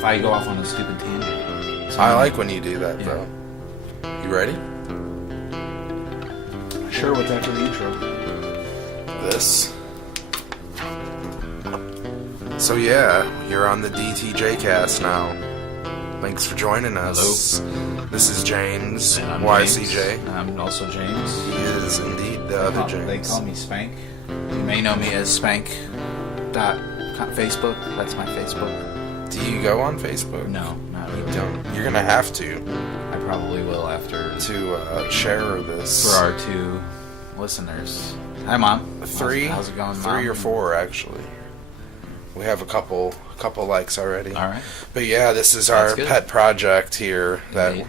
if I go off on a stupid tangent. I like when you do that, though. You ready? Sure, what's after the intro? This. So yeah, you're on the DTJCast now. Thanks for joining us. Hello. This is James, I'm YCJ. James. I'm also James. He is indeed the other James. They call me Spank. You may know me as Spank.Facebook. That's my Facebook. Do you go on Facebook? No, not really. Don't. You're gonna have to. I probably will after. To share this. For our 2 listeners. Hi, Mom. 3? How's it going, Mom? 3 or 4, actually. We have a couple likes already. All right. But yeah, this is our pet project here that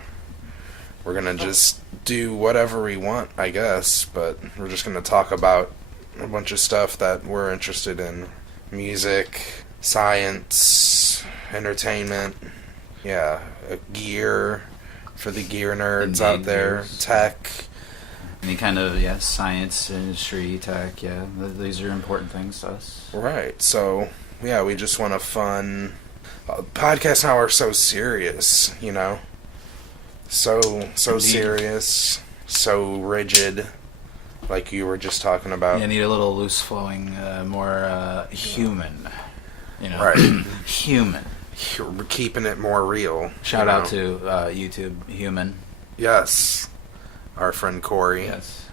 we're going to just do whatever we want, I guess. But we're just going to talk about a bunch of stuff that we're interested in. Music, science, entertainment, gear for the gear nerds out there, tech. Any kind of, science, industry, tech, these are important things to us. Right, so, we just want a fun... podcasts now are so serious, you know? So serious, so rigid, like you were just talking about. Yeah, need a little loose-flowing, more human, you know? Right. Human. We're keeping it more real. Shout out to YouTube, Human. Yes. Our friend Corey. Yes.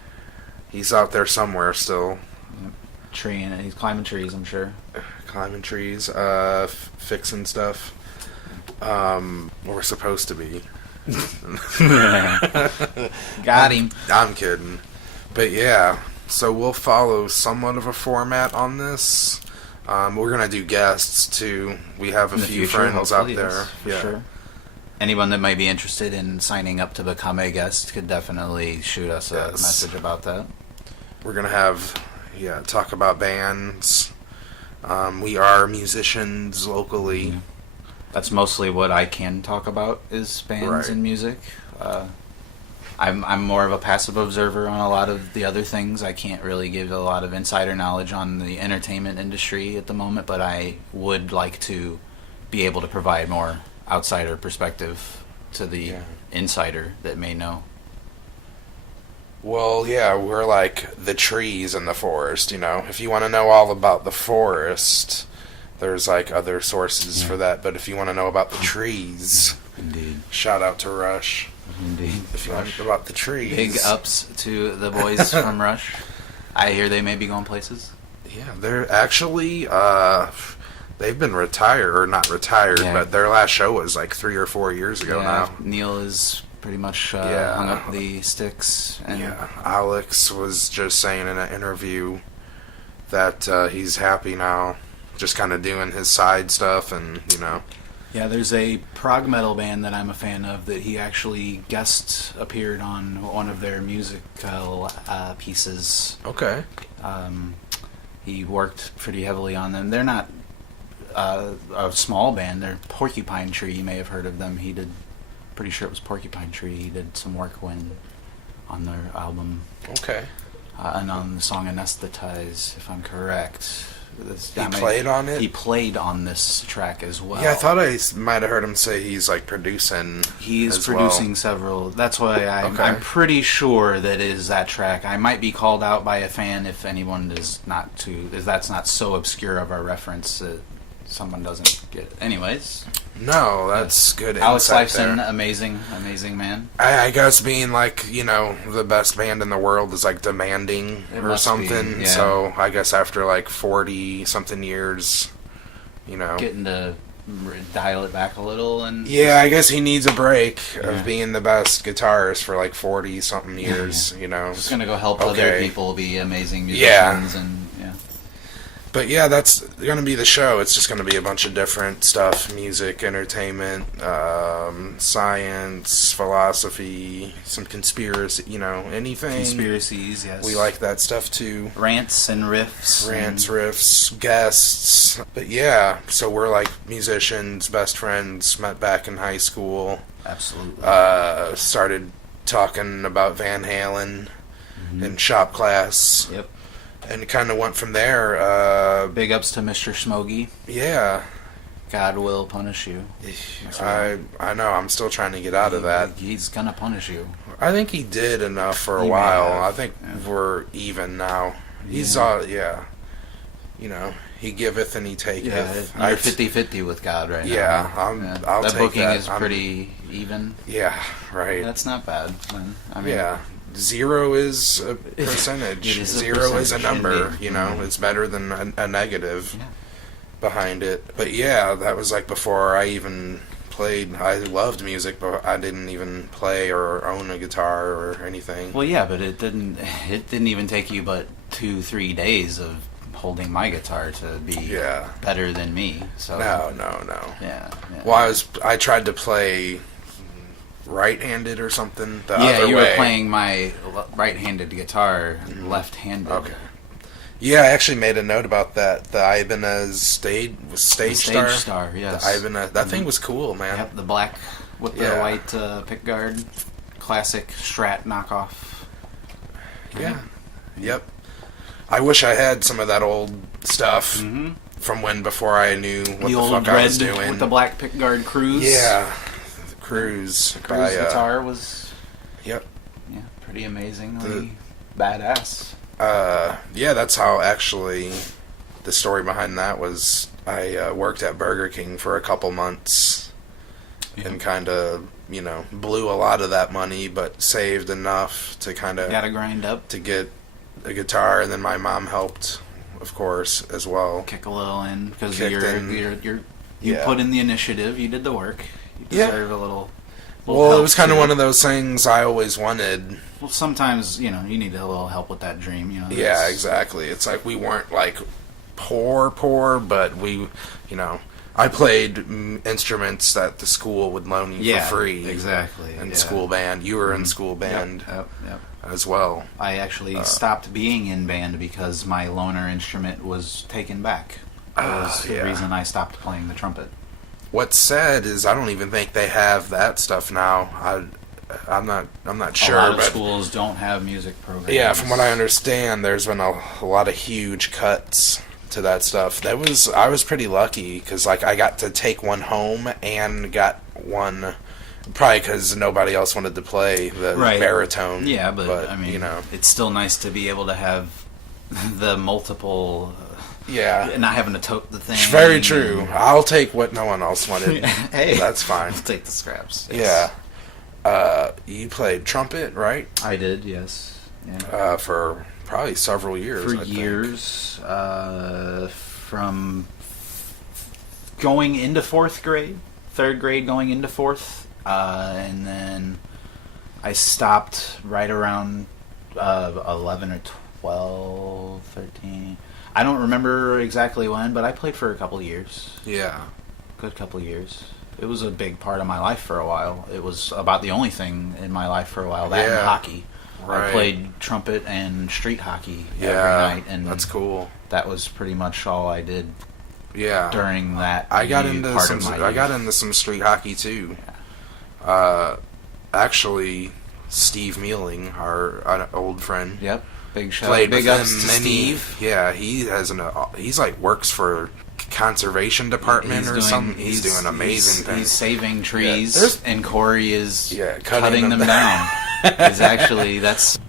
He's out there somewhere still. Yep. He's climbing trees, I'm sure. Climbing trees, fixing stuff. We're supposed to be. Got him. I'm kidding. But yeah, so we'll follow somewhat of a format on this. We're going to do guests too. We have a few friends out there. For sure. Anyone that might be interested in signing up to become a guest could definitely shoot us a message about that. We're going to have, talk about bands. We are musicians locally. Mm-hmm. That's mostly what I can talk about is bands and music. I'm more of a passive observer on a lot of the other things. I can't really give a lot of insider knowledge on the entertainment industry at the moment, but I would like to be able to provide more outsider perspective to the insider that may know. Well, we're like the trees in the forest, you know. If you want to know all about the forest, there's like other sources for that. But if you want to know about the trees, indeed, shout out to Rush. Indeed, if you want to know about the trees. Big ups to the boys from Rush. I hear they may be going places. Yeah, they're actually they've been retired, or not retired, but their last show was like 3 or 4 years ago now. Neil is pretty much hung up the sticks. And Alex was just saying in an interview that he's happy now, just kind of doing his side stuff, and you know. Yeah, there's a prog metal band that I'm a fan of that he actually guest appeared on one of their musical pieces. Okay. He worked pretty heavily on them. They're not a small band. They're Porcupine Tree. You may have heard of them. He did, pretty sure it was Porcupine Tree. He did some work on their album. Okay. And on the song Anesthetize, if I'm correct. He played on it? He played on this track as well. Yeah, I thought I might have heard him say he's like producing. He is producing several. That's why I'm pretty sure that is that track. I might be called out by a fan if anyone is not too. If that's not so obscure of a reference that someone doesn't get. Anyways. No, that's good. Alex Lifeson, amazing man. I guess being like, you know, the best band in the world is like demanding or something. So I guess after like 40 something years, you know, getting to dial it back a little and I guess he needs a break of being the best guitarist for like 40 something years. You know, just gonna go help other people be amazing musicians and. But that's going to be the show. It's just going to be a bunch of different stuff: music, entertainment, science, philosophy, some conspiracy, you know, anything. Conspiracies, yes. We like that stuff too. Rants and riffs. Riffs, guests. But so we're like musicians, best friends, met back in high school. Absolutely. Started talking about Van Halen in shop class. God will punish you. I know. I'm still trying to get out of that. He's gonna punish you. I think he did enough for a while. I think we're even now. He's you know, he giveth and he taketh. Yeah, you're 50-50 with God right now. Yeah, I'll take that. The booking is pretty even. Yeah, right. That's not bad. I mean, yeah. 0 is a percentage. 0 is a number. Indeed. You know, it's better than a negative behind it. But yeah, that was like before I even played. I loved music, but I didn't even play or own a guitar or anything. Well, yeah, but it didn't even take you but 2-3 days of holding my guitar to be better than me. So no. Yeah. Well, I tried to play right-handed or something. The other way. You were playing my right-handed guitar left-handed. Okay. Yeah, I actually made a note about that. The Ibanez Stage Star. Yes. The Ibanez, that thing was cool, man. Yep, the black with the white pickguard, classic Strat knockoff. Yeah. Yep. I wish I had some of that old stuff from before I knew what the fuck I was doing. With the black pickguard Cruise. Yeah. The Cruise. The Cruise guitar was pretty amazingly badass. Yeah, that's how actually the story behind that was. I worked at Burger King for a couple months and kind of, you know, blew a lot of that money, but saved enough to kind of gotta grind up to get a guitar, and then my mom helped, of course, as well. Kick a little in because you put in the initiative, you did the work. You deserve a little. Well, it was kind of one of those things I always wanted. Well, sometimes, you know, you need a little help with that dream, you know. Yeah, exactly. It's like we weren't, like, poor, but we, you know, I played instruments that the school would loan you for free. Exactly. In school band. You were in school band as well. I actually stopped being in band because my loaner instrument was taken back. That was the reason I stopped playing the trumpet. What's sad is I don't even think they have that stuff now. I'm not sure. A lot of schools don't have music programs. Yeah, from what I understand, there's been a lot of huge cuts to that stuff. I was pretty lucky because like I got to take one home and got one. Probably because nobody else wanted to play the baritone. Yeah, but I mean, you know, it's still nice to be able to have the multiple. Not having to tote the thing. Very true. I'll take what no one else wanted. Hey, that's fine. I'll take the scraps. Yes. You played trumpet, right? I did, yes. Yeah. For probably several years. For years, from going into fourth grade, third grade going into fourth, and then I stopped right around 11 or 12, 13. I don't remember exactly when, but I played for a couple of years. Yeah. Good couple of years. It was a big part of my life for a while. It was about the only thing in my life for a while. That and hockey. Right. I played trumpet and street hockey every night. And that's cool. That was pretty much all I did during that I got into some street hockey too. Yeah. Actually, Steve Mealing, our old friend. Yep. Big shout. Played big with ups him to Steve. Yeah, he has he's like works for conservation department or something. He's doing amazing things. He's saving trees, and Corey is cutting them down.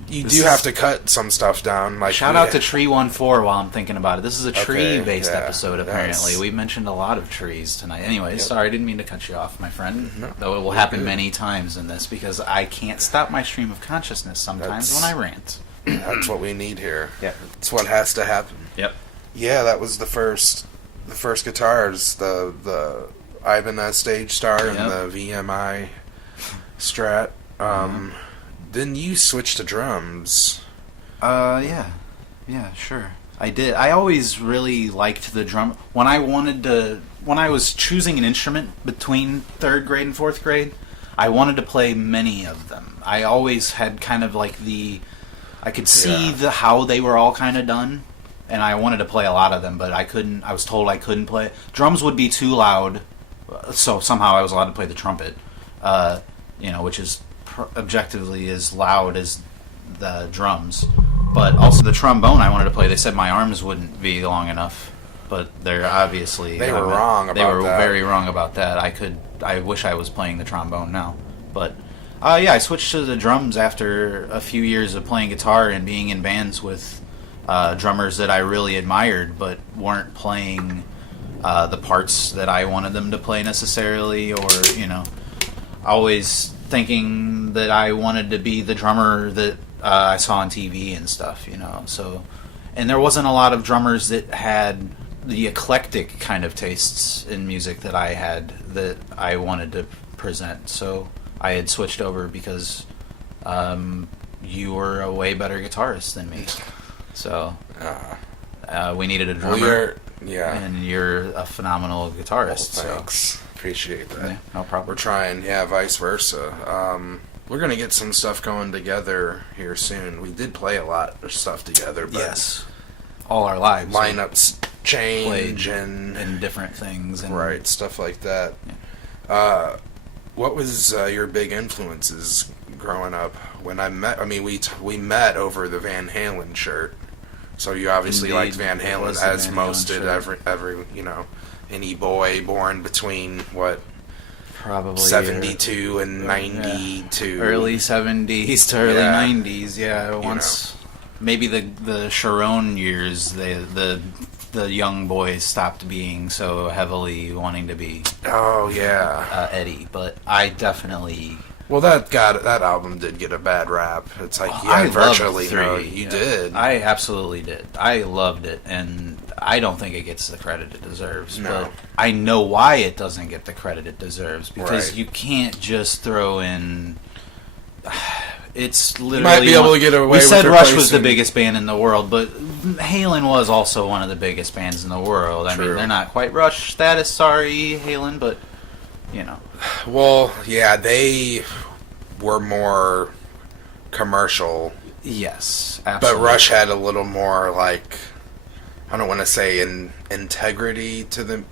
You do have to cut some stuff down. Like shout out to Tree 14 while I'm thinking about it. This is a tree-based episode. Apparently, we mentioned a lot of trees tonight. Anyway, sorry, I didn't mean to cut you off, my friend. No, though it will happen many times in this because I can't stop my stream of consciousness sometimes when I rant. That's what we need here. Yeah, that's what has to happen. Yep. Yeah, that was the first guitars, the Ibanez Stage Star and the VMI Strat. Then you switched to drums. Yeah, sure. I did. I always really liked the drum. When I was choosing an instrument between third grade and fourth grade, I wanted to play many of them. I always had kind of like I could see how they were all kind of done, and I wanted to play a lot of them, but I couldn't. I was told I couldn't play. Drums would be too loud, so somehow I was allowed to play the trumpet, which is objectively as loud as the drums. But also the trombone I wanted to play, they said my arms wouldn't be long enough. but they're obviously they were wrong about that. They were very wrong about that. I wish I was playing the trombone now, but I switched to the drums after a few years of playing guitar and being in bands with drummers that I really admired, but weren't playing the parts that I wanted them to play necessarily, or always thinking that I wanted to be the drummer that I saw on TV and stuff, so, and there wasn't a lot of drummers that had the eclectic kind of tastes in music that I had that I wanted to present, so I had switched over because you were a way better guitarist than me, so we needed a drummer, and you're a phenomenal guitarist. Well, thanks. So. Appreciate that. Yeah, no problem. We're trying, vice versa. We're going to get some stuff going together here soon. We did play a lot of stuff together, but yes, all our lives. Lineups change and different things. And right, stuff like that. Yeah. What was your big influences growing up? When we met over the Van Halen shirt. So you obviously liked Van Halen, as most did every any boy born between probably 72 and 92, early 70s to early 90s. Yeah, once maybe the Sharon years, the young boys stopped being so heavily wanting to be. Oh yeah, Eddie. But I definitely. Well, that album did get a bad rap. It's like virtually no. You did. I absolutely did. I loved it, and I don't think it gets the credit it deserves. No. But I know why it doesn't get the credit it deserves, because you can't just throw in. It's literally. You might be able to get away with. We said Rush was the biggest band in the world, but Halen was also one of the biggest bands in the world. I mean, they're not quite Rush status. Sorry, Halen, but. Well, yeah, they were more commercial. Yes, absolutely. But Rush had a little more, I don't want to say integrity to the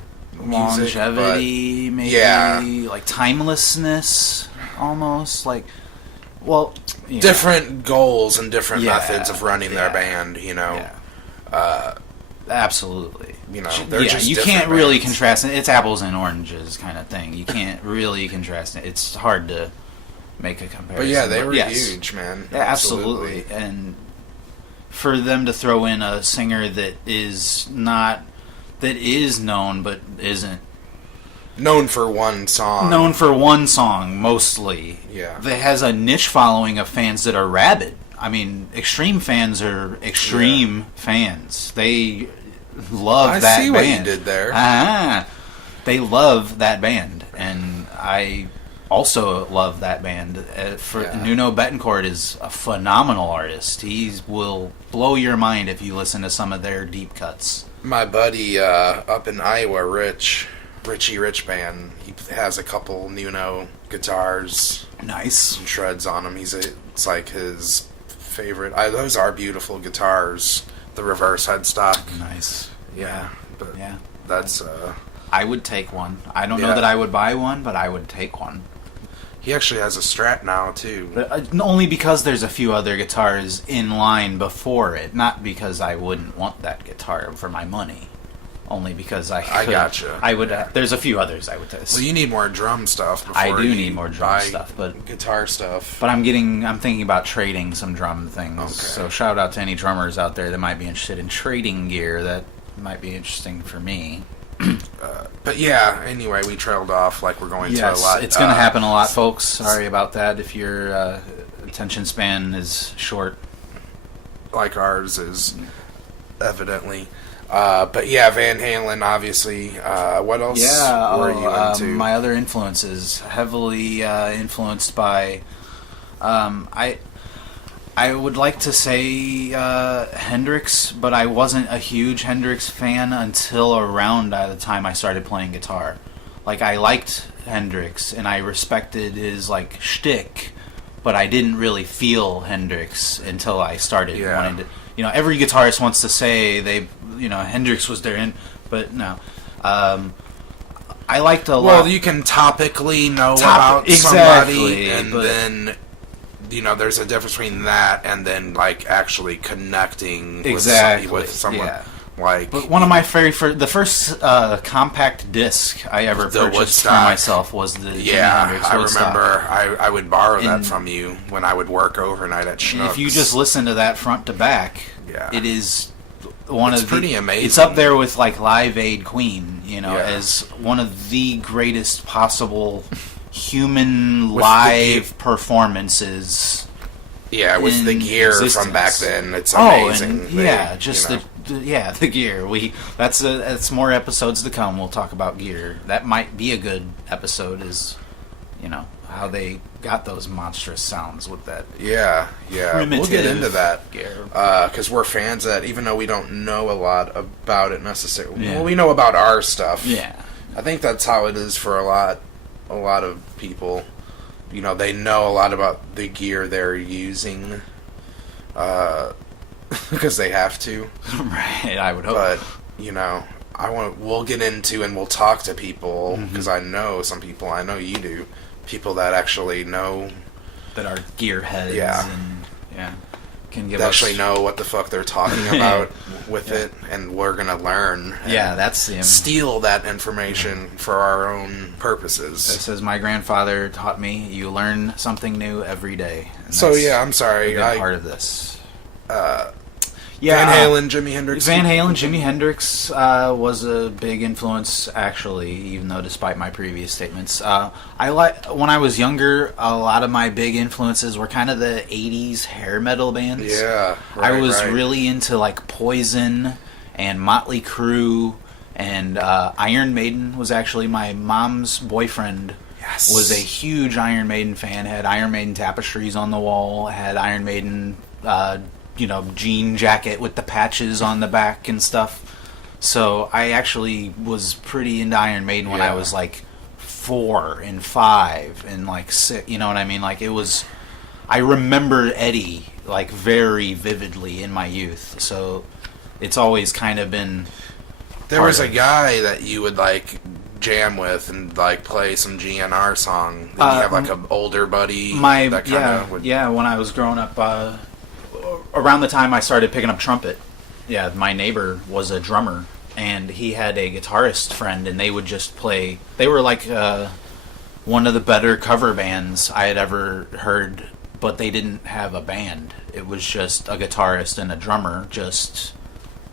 music, longevity, maybe. Yeah. Timelessness, almost. Different goals and different methods of running their band, Yeah. Absolutely. They're just you can't really contrast it. It's apples and oranges kind of thing. You can't really contrast it. It's hard to make a comparison. But yeah, they were huge, man. Yeah, absolutely. And for them to throw in a singer that is known but isn't known for one song. Known for one song mostly. Yeah. That has a niche following of fans that are rabid. I mean, extreme fans are extreme fans. They love that band. I see what you did there. They love that band, and I also love that band. Nuno Betancourt is a phenomenal artist. He will blow your mind if you listen to some of their deep cuts. My buddy up in Iowa, Richie Rich Band, he has a couple Nuno guitars. Nice. And shreds on them. It's like his favorite. Those are beautiful guitars. The reverse headstock. Nice. Yeah. But that's. I would take one. I don't know that I would buy one, but I would take one. He actually has a Strat now too. But only because there's a few other guitars in line before it. Not because I wouldn't want that guitar for my money. Only because I gotcha. I would. There's a few others I would test. Well, you need more drum stuff. I do need more drum stuff, but guitar stuff. But I'm thinking about trading some drum things. Okay. So shout out to any drummers out there that might be interested in trading gear. That might be interesting for me. But yeah, anyway, we trailed off like we're going to a lot. It's going to happen a lot, folks. Sorry about that if your attention span is short. Like ours is, evidently. But yeah, Van Halen, obviously. What else were you into? My other influences, heavily influenced by... I would like to say Hendrix, but I wasn't a huge Hendrix fan until around the time I started playing guitar. I liked Hendrix, and I respected his, shtick, but I didn't really feel Hendrix until I started wanting to... every guitarist wants to say Hendrix was their but no. I liked a lot. Well, you can topically know about somebody, and then... there's a difference between that and then, actually connecting with someone. Yeah. Like, but one of my the first compact disc I ever purchased for myself was the Jimi Hendrix I Woodstock. remember I would borrow that from you when I would work overnight at Schnucks. If you just listen to that front to back, it is it's pretty amazing. It's up there with like Live Aid Queen, as one of the greatest possible human live performances. Yeah, with the gear from back then, it's amazing. The gear. That's more episodes to come. We'll talk about gear. That might be a good episode. Is how they got those monstrous sounds with that. Yeah. We'll get into that gear because we're fans of that, even though we don't know a lot about it necessarily. Yeah. Well, we know about our stuff. Yeah, I think that's how it is for a lot of people. They know a lot about the gear they're using, because they have to. Right, I would hope. But, we'll get into and we'll talk to people, because I know some people, I know you do, people that actually know. That are gear heads. Yeah. And, can give actually know what the fuck they're talking about with it, and we're gonna learn. That's steal that information for our own purposes. This is my grandfather taught me. You learn something new every day. So I'm sorry. Part of this. Van Halen, Jimi Hendrix. Van Halen, Jimi Hendrix was a big influence, actually, even though despite my previous statements. When I was younger, a lot of my big influences were kind of the 80s hair metal bands. Yeah, I was really into like Poison and Motley Crue, and Iron Maiden was actually my mom's boyfriend. Yes. Was a huge Iron Maiden fan, had Iron Maiden tapestries on the wall, had Iron Maiden jean jacket with the patches on the back and stuff. So I actually was pretty into Iron Maiden when I was like 4 and 5 and like 6. You know what I mean? Like it was. I remember Eddie like very vividly in my youth. So it's always kind of been. There was a guy that you would like jam with and like play some GNR song. Did you have like an older buddy? When I was growing up. Around the time I started picking up trumpet, my neighbor was a drummer, and he had a guitarist friend, and they would just play. They were like one of the better cover bands I had ever heard, but they didn't have a band. It was just a guitarist and a drummer just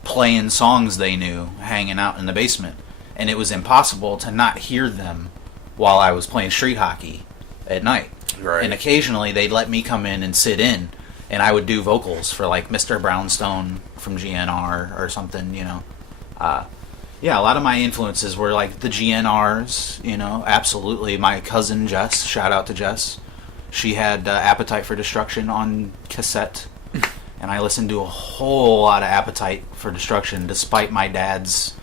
playing songs they knew, hanging out in the basement. And it was impossible to not hear them while I was playing street hockey at night. Right. And occasionally they'd let me come in and sit in. And I would do vocals for like Mr. Brownstone from GNR or something, a lot of my influences were like the GNRs, absolutely. My cousin Jess, shout out to Jess. She had Appetite for Destruction on cassette. And I listened to a whole lot of Appetite for Destruction despite my dad's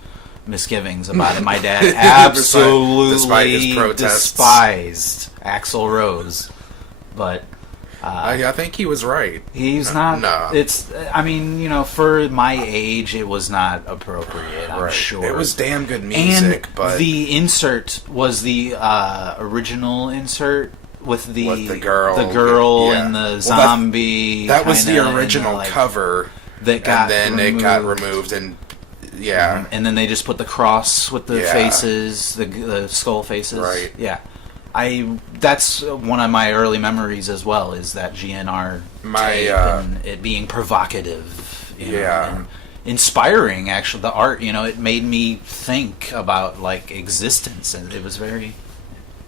misgivings about it. My dad absolutely despised Axl Rose. But... I think he was right. He's not. No. It's. I mean, for my age, it was not appropriate. I'm sure it was damn good music, and but the insert was the original insert with the girl, and the zombie. That was the original cover that got and then removed. It got removed, and and then they just put the cross with the faces, the skull faces. Right. Yeah. That's one of my early memories as well, is that GNR tape and it being provocative, and inspiring. Actually, the art, it made me think about like existence, and it was very.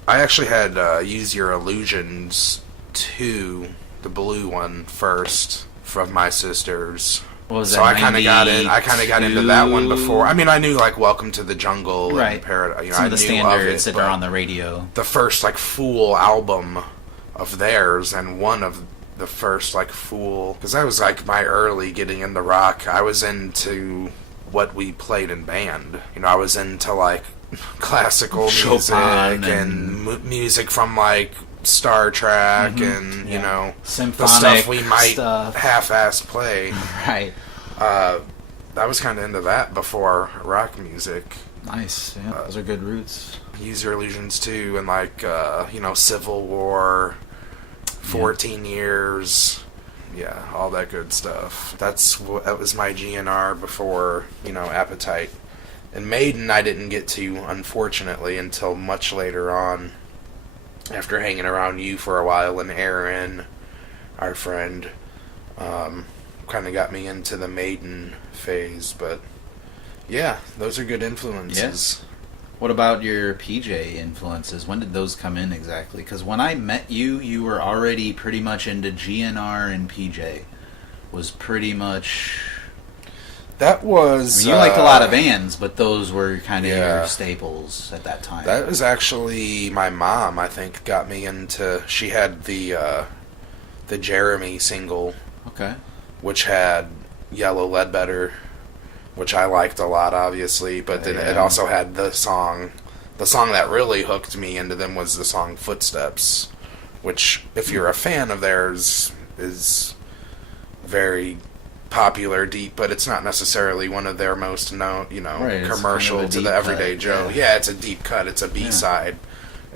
I actually had Use Your Illusions 2, the blue one first, from my sisters. So I kind of got in. I kind of got into that one before. I mean, I knew like Welcome to the Jungle and Paradise. Some of the standards that are on the radio. The first like full album of theirs, and one of the first like full, because that was like my early getting into rock. I was into what we played in band. I was into like classical music and music from like Star Trek and symphonic the stuff we might half-assed play. Right. I was kind of into that before rock music. Nice. Yeah, those are good roots. Use Your Illusions too, and like Civil War, 14 Years. yeah, all that good stuff. That was my GNR before, Appetite. And Maiden I didn't get to, unfortunately, until much later on, after hanging around you for a while, and Aaron, our friend, kind of got me into the Maiden phase. But yeah, those are good influences. Yes. What about your PJ influences? When did those come in exactly? Because when I met you, you were already pretty much into GNR and PJ. Was pretty much... That was... you liked a lot of bands, but those were kind of your staples at that time. That was actually my mom, I think, got me into... She had the Jeremy single. Okay. Which had Yellow Ledbetter, which I liked a lot, obviously, but then it also had the song that really hooked me into them was the song Footsteps, which, if you're a fan of theirs, is very popular, deep, but it's not necessarily one of their most known, commercial kind of to the everyday Joe. Yeah, it's a deep cut, it's a B-side.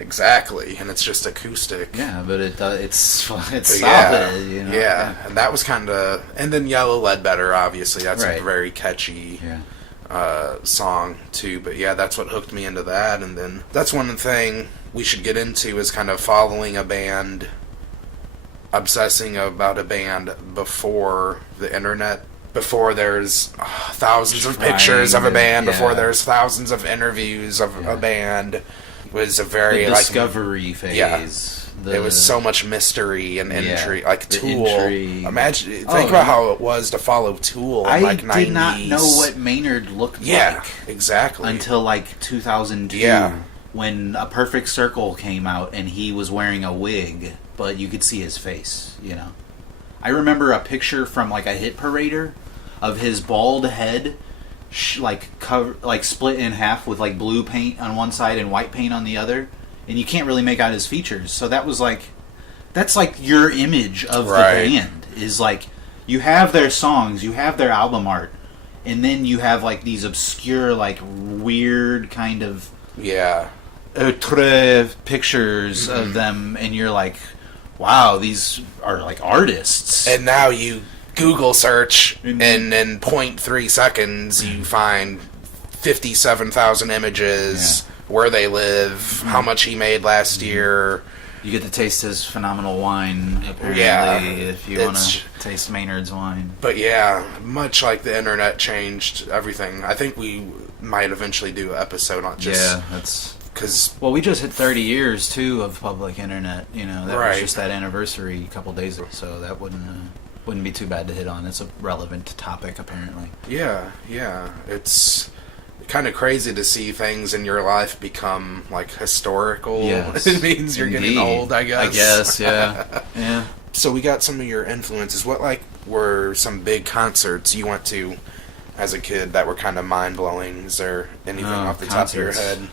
Exactly, and it's just acoustic. Yeah, but it's solid, Yeah, and that was kind of... And then Yellow Ledbetter, obviously, that's a very catchy song, too. But yeah, that's what hooked me into that, and then that's one thing we should get into is kind of following a band, obsessing about a band before the internet, before there's thousands of pictures of a band, before there's thousands of interviews of a band... was a very the discovery phase. Yeah, it was so much mystery and intrigue, like Tool. Think about how it was to follow Tool in like 90s. I did not know what Maynard looked like. Yeah, exactly. Until like 2002, when A Perfect Circle came out and he was wearing a wig, but you could see his face. I remember a picture from like a hit parader of his bald head. Split in half with like blue paint on one side and white paint on the other, and you can't really make out his features. So that's like your image of the band is like you have their songs, you have their album art, and then you have like these obscure, like weird kind of pictures of them, and you're like, wow, these are like artists. And now you Google search, and in 0.3 seconds you find 57,000 images, where they live, how much he made last year. You get to taste his phenomenal wine, apparently, if you want to taste Maynard's wine. But much like the internet changed everything, I think we might eventually do an episode on just... Yeah, that's... Well, we just hit 30 years, too, of public internet. That was just that anniversary a couple days ago, so that wouldn't be too bad to hit on. It's a relevant topic, apparently. Yeah. It's kind of crazy to see things in your life become, like, historical. Yes. It means you're getting old, I guess. Yeah. So we got some of your influences. What, were some big concerts you went to as a kid that were kind of mind-blowing? Is there anything off the top of your head?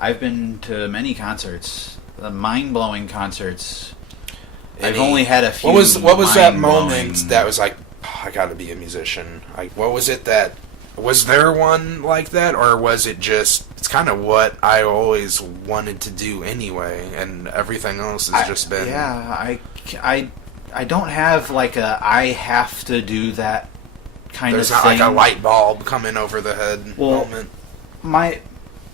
I've been to many concerts. Mind-blowing concerts... I've only had a few. What was that moment that was like, I got to be a musician? Like, what was it that... Was there one like that, or was it just... It's kind of what I always wanted to do anyway, and everything else has just been... Yeah, I don't have like a I have to do that kind of thing. There's not like a light bulb coming over the head moment.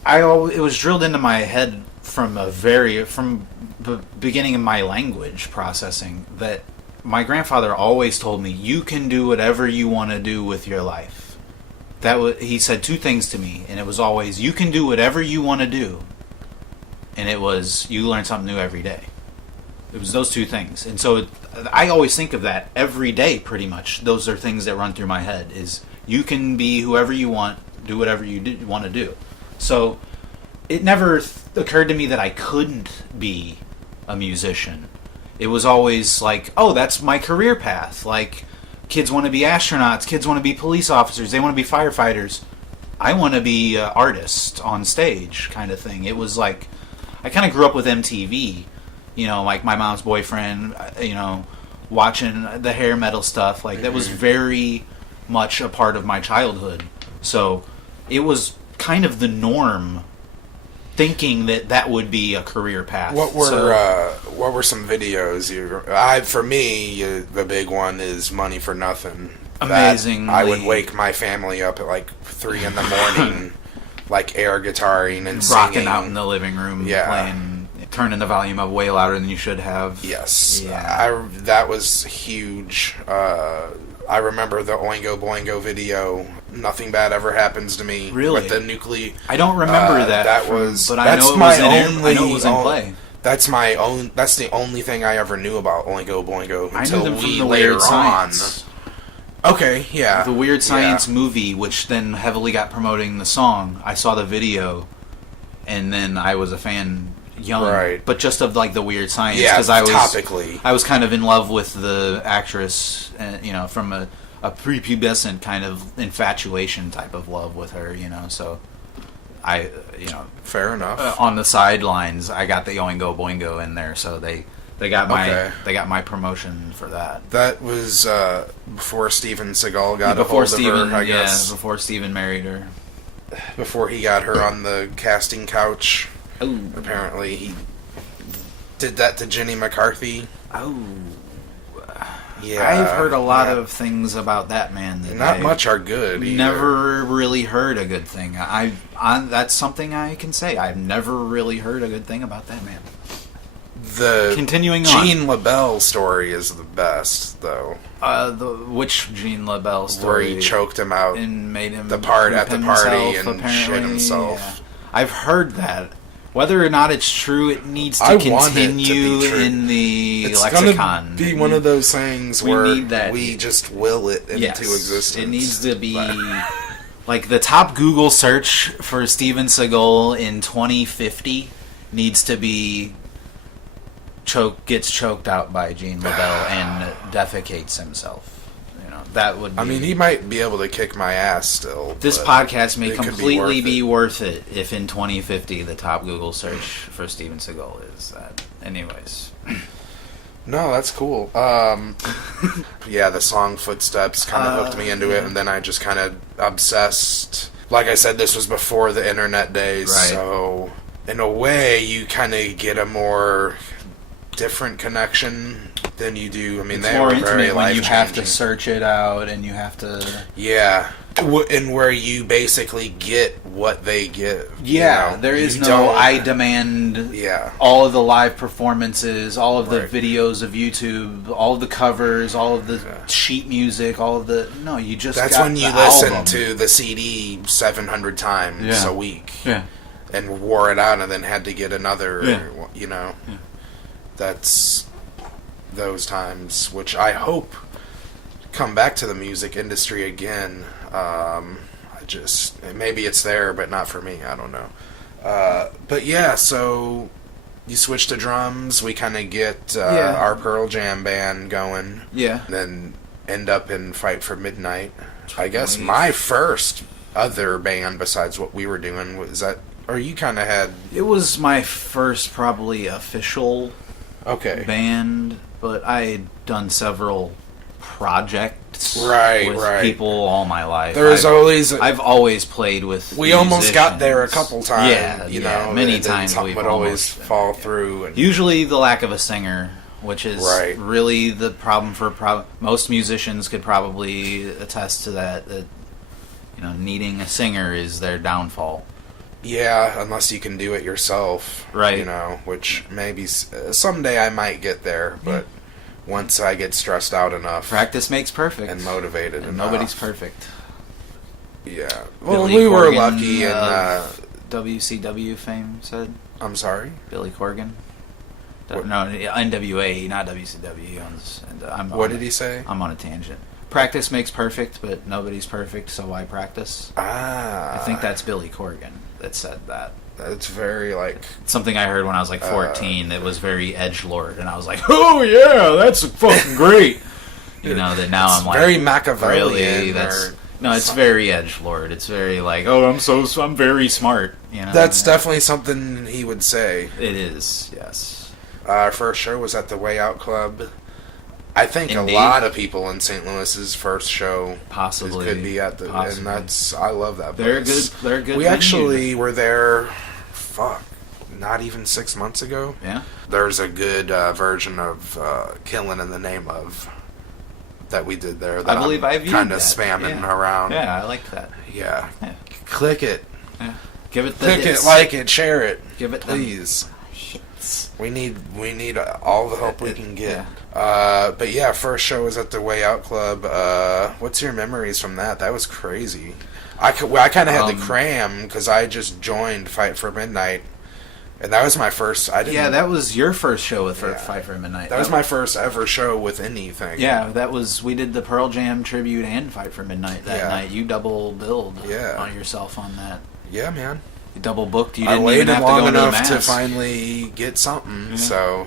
It was drilled into my head from the beginning of my language processing that my grandfather always told me, you can do whatever you want to do with your life. He said two things to me, and it was always, you can do whatever you want to do, and it was, you learn something new every day. It was those two things. And so I always think of that every day, pretty much. Those are things that run through my head, is you can be whoever you want, do whatever you want to do. So it never occurred to me that I couldn't be a musician. It was always like, oh, that's my career path. Like, kids want to be astronauts, kids want to be police officers, they want to be firefighters. I want to be an artist on stage, kind of thing. It was like, I kind of grew up with MTV, like my mom's boyfriend, watching the hair metal stuff. Like, that was very much a part of my childhood. So it was kind of the norm thinking that would be a career path. What were some videos? For me, the big one is Money for Nothing. Amazing. I would wake my family up at like 3 in the morning, like air guitaring and rocking singing. out in the living room, playing, turning the volume up way louder than you should have. Yes, that was huge. I remember the Oingo Boingo video. Nothing bad ever happens to me. Really? With the nuclear. I don't remember that. But I know it was in play. That's my own. That's the only thing I ever knew about Oingo Boingo until the later Weird on. Science. Okay, yeah. The Weird Science movie, which then heavily got promoting the song. I saw the video, and then I was a fan young, right? But just of like the Weird Science, because I was kind of in love with the actress, from a prepubescent kind of infatuation type of love with her, So fair enough. On the sidelines, I got the Oingo Boingo in there, so they got my promotion for that. That was before Steven Seagal got a hold of her, I guess. Yeah, before Steven married her. Before he got her on the casting couch. Oh. Apparently he did that to Jenny McCarthy. Oh. Yeah. I've heard a lot of things about that man. That not much are good. Never really heard a good thing. That's something I can say. I've never really heard a good thing about that man. The continuing Gene LaBelle story is the best, though. Which Gene LaBelle story? Where he choked him out and made him at the party and shit himself. Yeah. I've heard that. Whether or not it's true, it needs to continue in the lexicon. It's going to be one of those things where we just will it into existence. It needs to be like the top Google search for Steven Seagal in 2050 needs to be gets choked out by Gene LaBelle and defecates himself. That would be, I mean, he might be able to kick my ass still. This podcast may completely be worth it if in 2050 the top Google search for Steven Seagal is that. Anyways. No, that's cool. Yeah, the song Footsteps kind of hooked me into it, and then I just kind of obsessed. Like I said, this was before the internet days, so in a way you kind of get a more different connection than you do. I mean, it's more intimate when you have to search it out and you have to. Yeah, and where you basically get what they give. Yeah, there is no I demand. Yeah, all of the live performances, all of the videos of YouTube, all of the covers, all of the sheet music, all of the. No, you just. That's when you listen to the CD 700 times a week. Yeah, and wore it out, and then had to get another. Yeah. That's those times, which I hope come back to the music industry again. Maybe it's there, but not for me. I don't know. But yeah, so you switch to drums. We kind of get our Pearl Jam band going. Yeah. Then end up in Fight for Midnight. I guess my first other band besides what we were doing was that. Or you kind of had. It was my first probably official. Band, but I had done several projects with people all my life. I've always played with We almost got there a couple times. Many times we would always fall through. And usually the lack of a singer, which is really the problem for most musicians could probably attest to that needing a singer is their downfall. Yeah, unless you can do it yourself. Right. Which maybe someday I might get there, but once I get stressed out enough. Practice makes perfect. And motivated enough. Nobody's perfect. Yeah. Well, we were lucky in WCW fame said. I'm sorry? Billy Corgan. No, NWA, not WCW. What did he say? I'm on a tangent. Practice makes perfect, but nobody's perfect, so why practice? I think that's Billy Corgan that said that. It's very, something I heard when I was, 14 that was very edgelord, and I was like, oh, yeah, that's fucking great! That now I'm like... very Machiavellian. Really, it's very edgelord. It's very I'm very smart, That's definitely something he would say. It is, yes. Our first show was at the Way Out Club. I think Indeed. A lot of people in St. Louis's first show possibly could be at the, and I love that place. They're good. We actually were there not even 6 months ago. Yeah. There's a good version of Killing in the Name of that we did there. That I believe I viewed kind of that. spamming around. Yeah, I like that. Yeah. Click it. Yeah. Give it the Click hits. it, like it, share it. Give it please. Hits. We need all the help we can get. Yeah. But yeah, first show was at the Way Out Club. What's your memories from that? That was crazy. I kind of had to cram because I just joined Fight for Midnight, and that was my first. That was your first show with Fight for Midnight. That was my first ever show with anything. Yeah, we did the Pearl Jam tribute and Fight for Midnight that night. You double billed on yourself on that. Yeah, man. You double booked. You didn't even waited have long to go enough to to finally get something. So,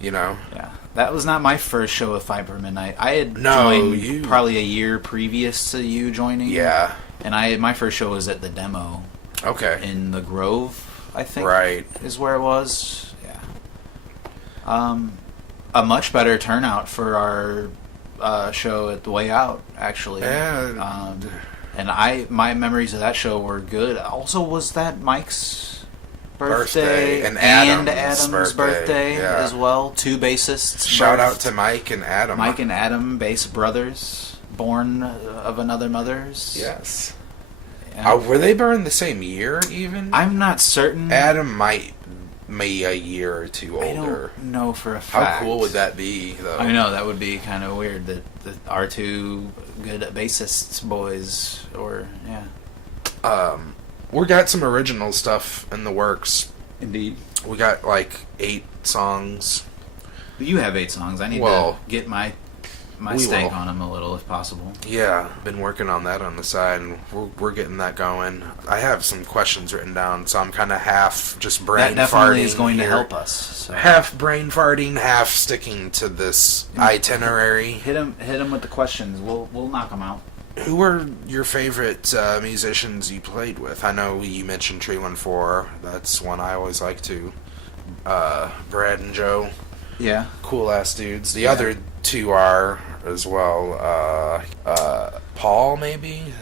Yeah, that was not my first show with Fight for Midnight. I had joined probably a year previous to you joining. Yeah. And my first show was at the Demo. Okay. In the Grove, I think. Right. Is where it was. Yeah. A much better turnout for our show at the Way Out, actually. Yeah. And my memories of that show were good. Also, was that Mike's birthday and Adam's birthday as well? Two bassists. Shout out to Mike and Adam. Mike and Adam, bass brothers, born of another mother's. Yes. Yeah. Were they born the same year, even? I'm not certain. Adam might be a year or two older. I don't know for a fact. How cool would that be, though? I know, that would be kind of weird that our two good bassists boys, we got some original stuff in the works. Indeed. We got like 8 songs. You have 8 songs. I need to get my stank on them a little, if possible. Yeah, been working on that on the side, and we're getting that going. I have some questions written down, so I'm kind of half just brain farting. That definitely is going to help us. So. Half brain farting, half sticking to this itinerary. Hit him with the questions. We'll knock them out. Who were your favorite musicians you played with? I know you mentioned Tree 14. That's one I always like to. Brad and Joe. Yeah. Cool ass dudes. The other 2 are as well. Paul, maybe?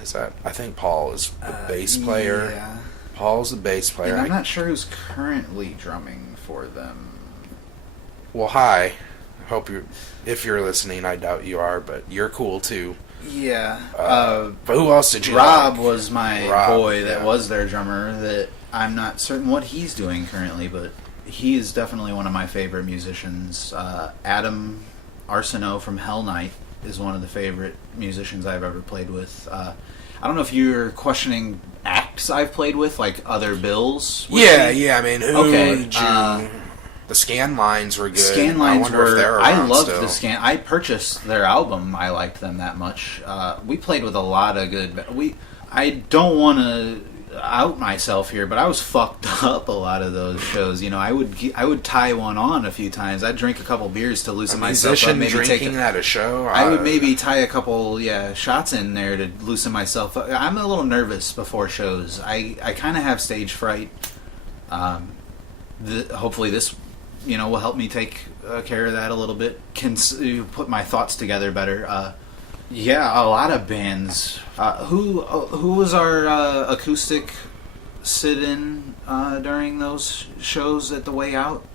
I think Paul is the bass player. Yeah. Paul's the bass player. And I'm not sure who's currently drumming for them. Well, hi. If you're listening, I doubt you are, but you're cool too. Yeah. But who else did you Rob like? was my boy that was their drummer. That I'm not certain what he's doing currently, but he is definitely one of my favorite musicians. Adam Arsenault from Hell Night is one of the favorite musicians I've ever played with. I don't know if you're questioning acts I've played with, like other bills. Yeah. I mean, who did you... The Scan Lines were good. Scan Lines I loved still. The Scan. I purchased their album. I liked them that much. We played with a lot of good... I don't want to out myself here, but I was fucked up a lot of those shows. You know, I would tie one on a few times. I'd drink a couple beers to loosen myself up. Maybe drinking at a show? I would maybe tie a couple shots in there to loosen myself up. I'm a little nervous before shows. I kind of have stage fright. Hopefully this will help me take care of that a little bit. Can put my thoughts together better. A lot of bands. Who was our acoustic sit-in during those shows at the Way Out?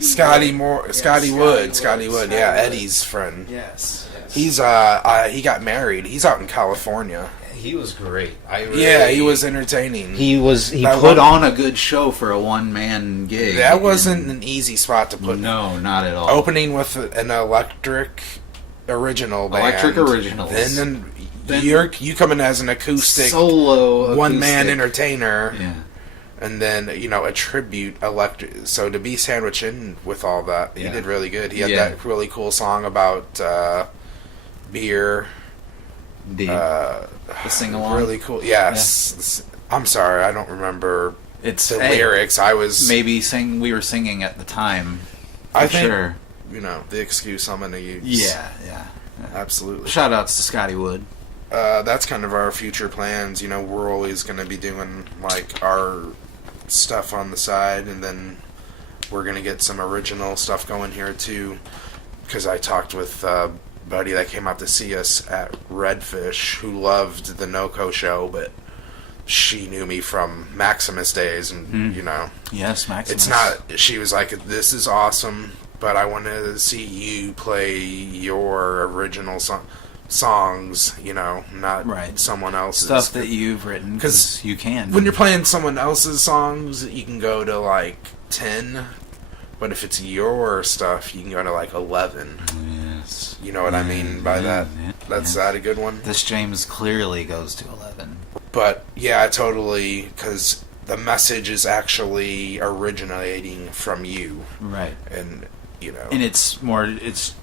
Scotty Wood. Yeah, Eddie's friend. Yes. He's he got married. He's out in California. He was great. He was entertaining. He put on a good show for a one-man gig. That wasn't an easy spot to put. No, not at all. Opening with an electric original band. Electric originals. Then you come in as an acoustic solo one-man entertainer. Yeah. And then, a tribute electric. So to be sandwiched in with all that, he did really good. He had that really cool song about beer. The sing-along? Really cool. Yes. Yeah. I'm sorry, I don't remember the lyrics. I was... we were singing at the time. I think, sure. The excuse I'm going to use. Yeah. Absolutely. Shout-outs to Scotty Wood. That's kind of our future plans. We're always going to be doing, our stuff on the side, and then we're going to get some original stuff going here, too, because I talked with... buddy that came out to see us at Redfish, who loved the NoCo show, but she knew me from Maximus days, and Yes, Maximus. It's not. She was like, "This is awesome, but I want to see you play your original songs, not someone else's stuff that you've written, because you can. When you're playing someone else's songs, you can go to like 10, but if it's your stuff, you can go to like 11. Yes. You know what I mean by that? That's that a good one? This James clearly goes to 11. But yeah, totally, because the message is actually originating from you, right? And and it's more.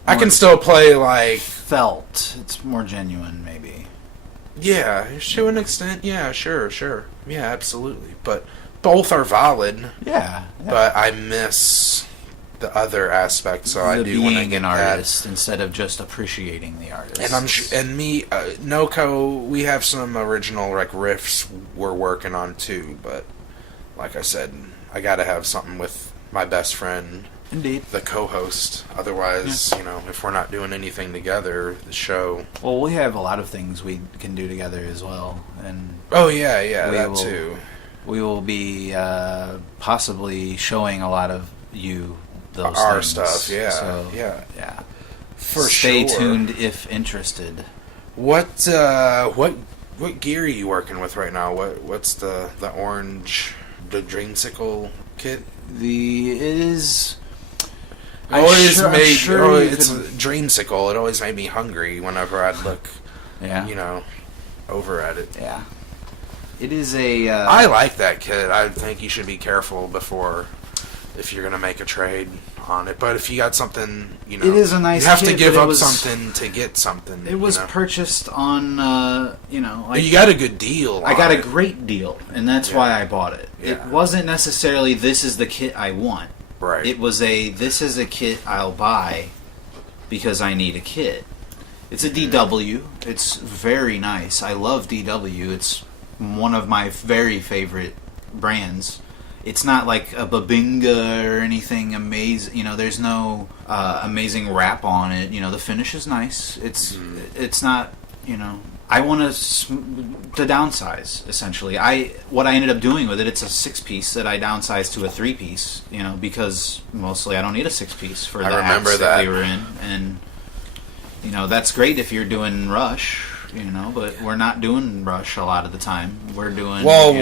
I can still play like felt. It's more genuine, maybe. Yeah, to an extent. Yeah, sure. Yeah, absolutely. But both are valid. Yeah. But I miss the other aspect, so I do want to get an artist instead of just appreciating the artist. And Noko, we have some original like riffs we're working on too. But like I said, I got to have something with my best friend. Indeed. The co-host. Otherwise, if we're not doing anything together, the show... Well, we have a lot of things we can do together as well. And oh, yeah, that too. We will be possibly showing a lot of you those our things. Stuff, yeah. So, yeah. For Stay tuned if interested. What gear are you working with right now? What's the orange, the Dreamsicle kit? It's Dreamsicle. It always made me hungry whenever I'd look, over at it. Yeah. It is a... I like that kit. I think you should be careful if you're going to make a trade on it. But if you got something, it is a nice kit. You have to give up something to get something. It was purchased on, you got a good deal. I got a great deal, and that's why I bought it. Yeah. It wasn't necessarily, this is the kit I want. Right. It was this is a kit I'll buy because I need a kit. It's a DW. It's very nice. I love DW. It's one of my very favorite brands. It's not like a Babinga or anything amazing. There's no amazing wrap on it. The finish is nice. It's not, I want to downsize, essentially. What I ended up doing with it, it's a 6-piece that I downsized to a 3-piece, because mostly I don't need a 6-piece for the acts that we were in. And, that's great if you're doing Rush, but we're not doing Rush a lot of the time. We're doing... Well,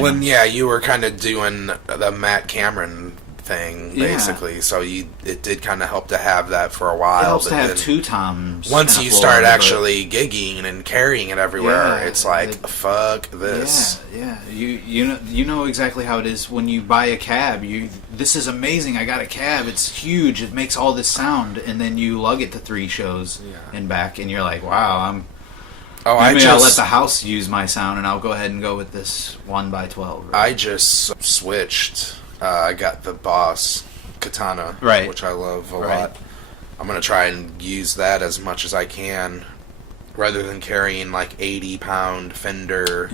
you were kind of doing the Matt Cameron thing, basically, so it did kind of help to have that for a while. It helps to have 2 toms. Once you start actually gigging and carrying it everywhere, it's like, fuck this. Yeah. You know exactly how it is when you buy a cab. This is amazing, I got a cab, it's huge, it makes all this sound, and then you lug it to 3 shows and back, and you're like, wow, I'll let the house use my sound, and I'll go ahead and go with this 1x12. I just switched. I got the Boss Katana, which I love a lot. I'm going to try and use that as much as I can, rather than carrying like 80-pound Fender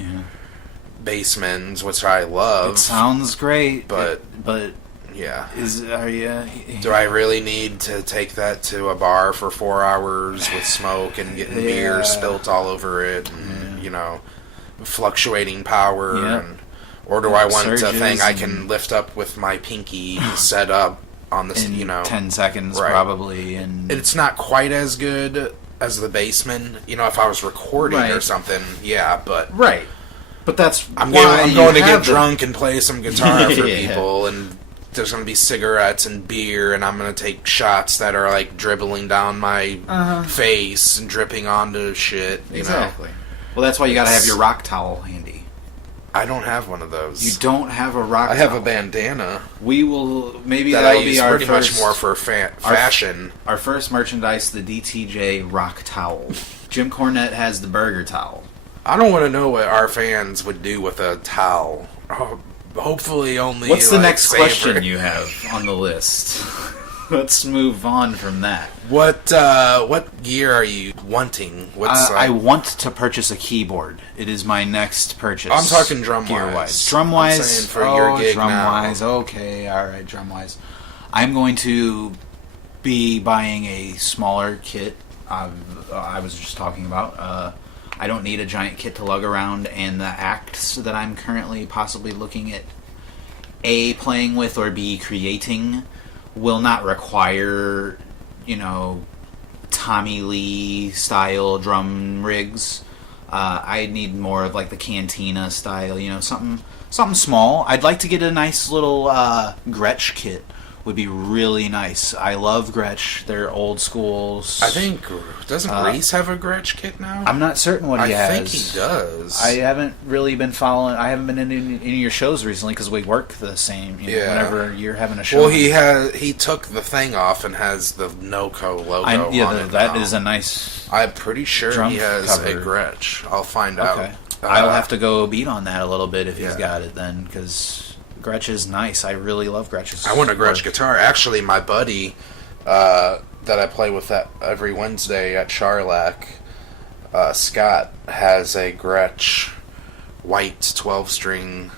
Bassmans, which I love. It sounds great, but yeah. Do I really need to take that to a bar for 4 hours with smoke and getting beer spilt all over it, and fluctuating power, or do I want a thing I can lift up with my pinky set up on this, 10 seconds probably, and it's not quite as good as the Bassman, if I was recording or something, but but that's I'm going to get drunk and play some guitar for people, and there's going to be cigarettes and beer, and I'm going to take shots that are like dribbling down my face and dripping onto shit. Exactly. Well, that's why you got to have your rock towel handy. I don't have one of those. You don't have a rock towel? I have a bandana. We will... Maybe that'll be our first... much more for fashion. Our first merchandise, the DTJ rock towel. Jim Cornette has the burger towel. I don't want to know what our fans would do with a towel. Hopefully only... What's the next question you have on the list? Let's move on from that. What gear are you wanting? I want to purchase a keyboard. It is my next purchase. I'm talking drum-wise. Drum-wise? I'm saying for your gig drum-wise. Now. Okay, alright, drum-wise. I'm going to be buying a smaller kit. I was just talking about. I don't need a giant kit to lug around, and the acts that I'm currently possibly looking at A, playing with, or B, creating will not require, Tommy Lee style drum rigs. I need more of like the Cantina style, something small. I'd like to get a nice little Gretsch kit. Would be really nice. I love Gretsch. They're old schools. I think, doesn't Reese have a Gretsch kit now? I'm not certain what he has. I think he does. I haven't really been following. I haven't been in any of your shows recently because we work the same. Whenever you're having a show. Well, he took the thing off and has the NoCo logo on it. That is a nice. I'm pretty sure he has cover. A Gretsch. I'll find out. I'll have to go beat on that a little bit if he's got it then, because Gretsch is nice. I really love Gretsch. I want a Gretsch guitar. Actually, my buddy that I play with every Wednesday at Charlac, Scott, has a Gretsch white 12-string,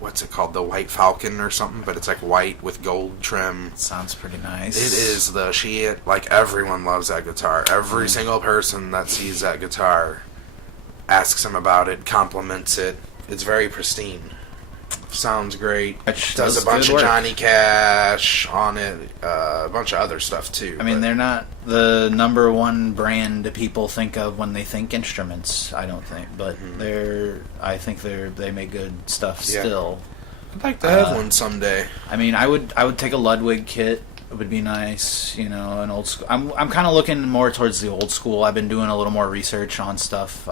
what's it called? The White Falcon or something, but it's like white with gold trim. Sounds pretty nice. It is the shit. Like, everyone loves that guitar. Every single person that sees that guitar asks him about it, compliments it. It's very pristine. Sounds great. Does a bunch of Johnny Cash on it, a bunch of other stuff too. I mean, they're not the number one brand people think of when they think instruments. I don't think, but I think they make good stuff still. I'd like to have one someday. I mean, I would take a Ludwig kit. It would be nice, an old school. I'm kind of looking more towards the old school. I've been doing a little more research on stuff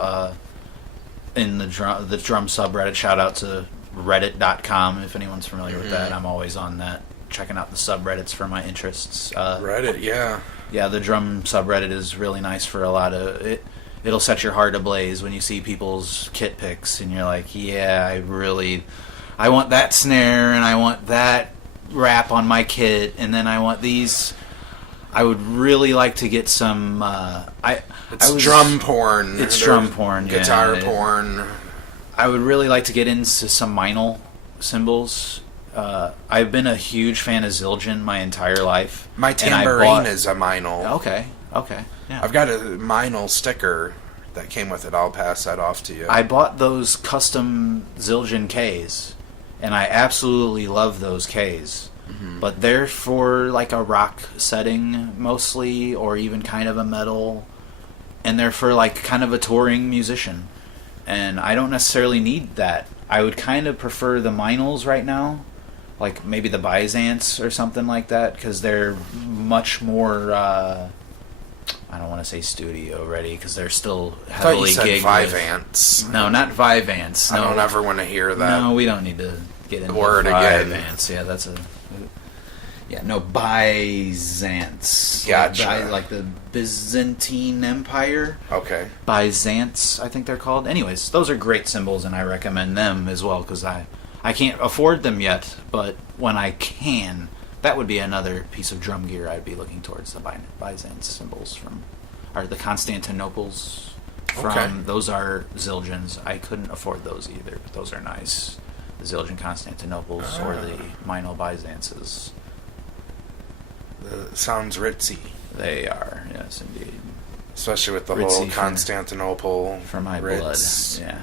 in the drum subreddit. Shout out to Reddit.com if anyone's familiar with that. I'm always on that, checking out the subreddits for my interests. Reddit, yeah. Yeah, the drum subreddit is really nice for a lot of it. It'll set your heart ablaze when you see people's kit picks, and you're like, yeah, I want that snare, and I want that wrap on my kit, and then I want these. I would really like to get some. It's drum porn. It's drum porn. Guitar porn. I would really like to get into some Meinl cymbals. I've been a huge fan of Zildjian my entire life. My tambourine is a Meinl. Okay. Yeah. I've got a Meinl sticker that came with it. I'll pass that off to you. I bought those custom Zildjian Ks, and I absolutely love those Ks. Mm-hmm. But they're for like a rock setting mostly, or even kind of a metal, and they're for like kind of a touring musician. And I don't necessarily need that. I would kind of prefer the Meinls right now, like maybe the Byzance or something like that, because they're much more. I don't want to say studio ready, because they're still heavily gigged. Vivance. No, not Vivance. No. I don't ever want to hear that. No, we don't need to get into word Vivance. Yeah, that's a. Yeah, no, Byzance. Gotcha. Like the Byzantine Empire. Okay. Byzance, I think they're called. Anyways, those are great symbols, and I recommend them as well, because I can't afford them yet, but when I can, that would be another piece of drum gear I'd be looking towards, the Byzance symbols or the Constantinoples from. Okay. Those are Zildjians. I couldn't afford those either, but those are nice. The Zildjian Constantinoples or the Meinl Byzances. Sounds ritzy. They are, yes, indeed. Especially with the whole Constantinople for my Ritz, blood.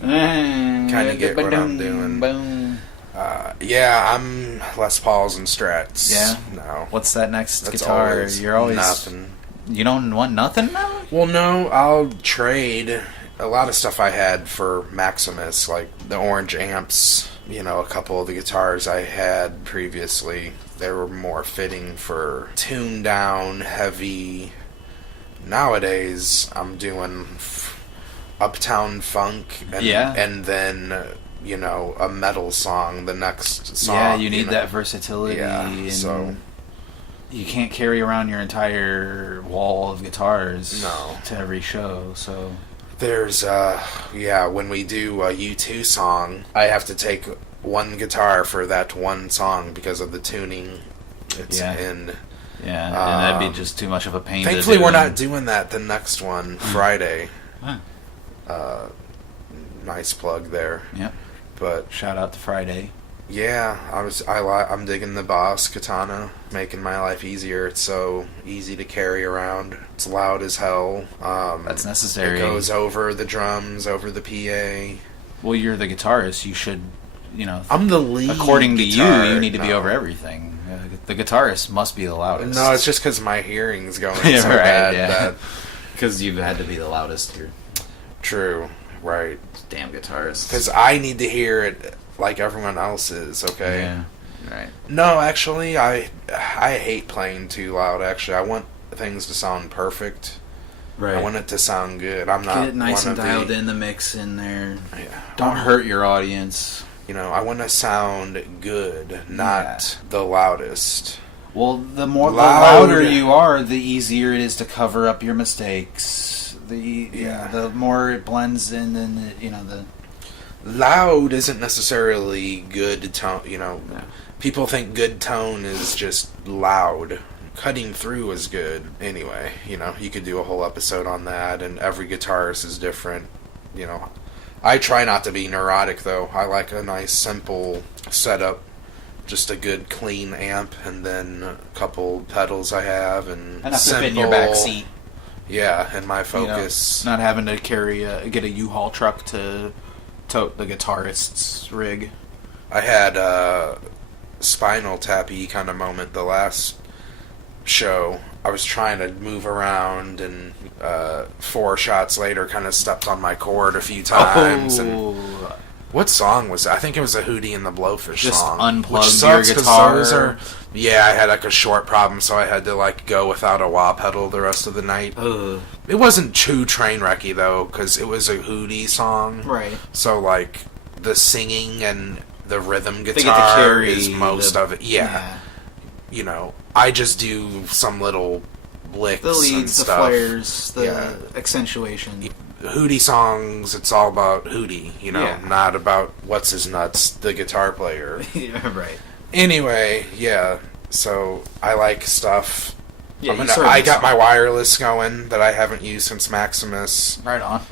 Yeah. Kind of get what I'm doing. I'm Les Pauls and Strats. Yeah? No. What's that next guitar? You're always... Nothing. You don't want nothing now? Well, no, I'll trade a lot of stuff I had for Maximus, like the orange amps, a couple of the guitars I had previously. They were more fitting for tuned down, heavy. Nowadays, I'm doing Uptown Funk and then, a metal song, the next song. Yeah, you need that versatility. Yeah, and so... You can't carry around your entire wall of guitars to every show, so... There's, when we do a U2 song, I have to take one guitar for that one song because of the tuning it's in. Yeah, and that'd be just too much of a pain thankfully, to do. we're not doing that the next one, Friday. Huh. Nice plug there. Yep. But shout out to Friday. Yeah, I'm digging the Boss Katana, making my life easier. It's so easy to carry around. It's loud as hell. That's necessary. It goes over the drums, over the PA. Well, you're the guitarist. You should, I'm the lead. According to guitar. you need to be over everything. The guitarist must be the loudest. No, it's just because my hearing's going yeah, so right, bad. Yeah. Because you've had to be the loudest here. True. Right. Damn guitarist. Because I need to hear it like everyone else is, okay? Yeah, right. No, actually, I hate playing too loud, actually. I want things to sound perfect. Right. I want it to sound good. I'm not Get it nice one and of dialed in the mix in there. Yeah. Don't hurt your audience. I want to sound good, not the loudest. Well, the louder you are, the easier it is to cover up your mistakes. The more it blends in, and the loud isn't necessarily good tone. Yeah. People think good tone is just loud. Cutting through is good. Anyway, you could do a whole episode on that, and every guitarist is different. I try not to be neurotic, though. I like a nice, simple setup. Just a good, clean amp, and then a couple pedals I have, and enough simple, to fit in your back seat. Yeah, and my focus. Not having to get a U-Haul truck to tote the guitarist's rig. I had a spinal tappy kind of moment the last show. I was trying to move around, and 4 shots later kind of stepped on my cord a few times. And what song was that? I think it was a Hootie and the Blowfish just song. Unplugged which sucks, your guitar. I had like a short problem, so I had to go without a wah pedal the rest of the night. Ugh. It wasn't too train wrecky though, because it was a Hootie song. Right. So the singing and the rhythm They get to guitar carry is most of it. Yeah. I just do some little licks The leads, and the stuff. flares, the accentuation. Hootie songs, it's all about Hootie, not about what's his nuts, the guitar player. Yeah, right. Anyway, yeah, so I like stuff. Yeah, I got my wireless going that I haven't used since Maximus. Right on.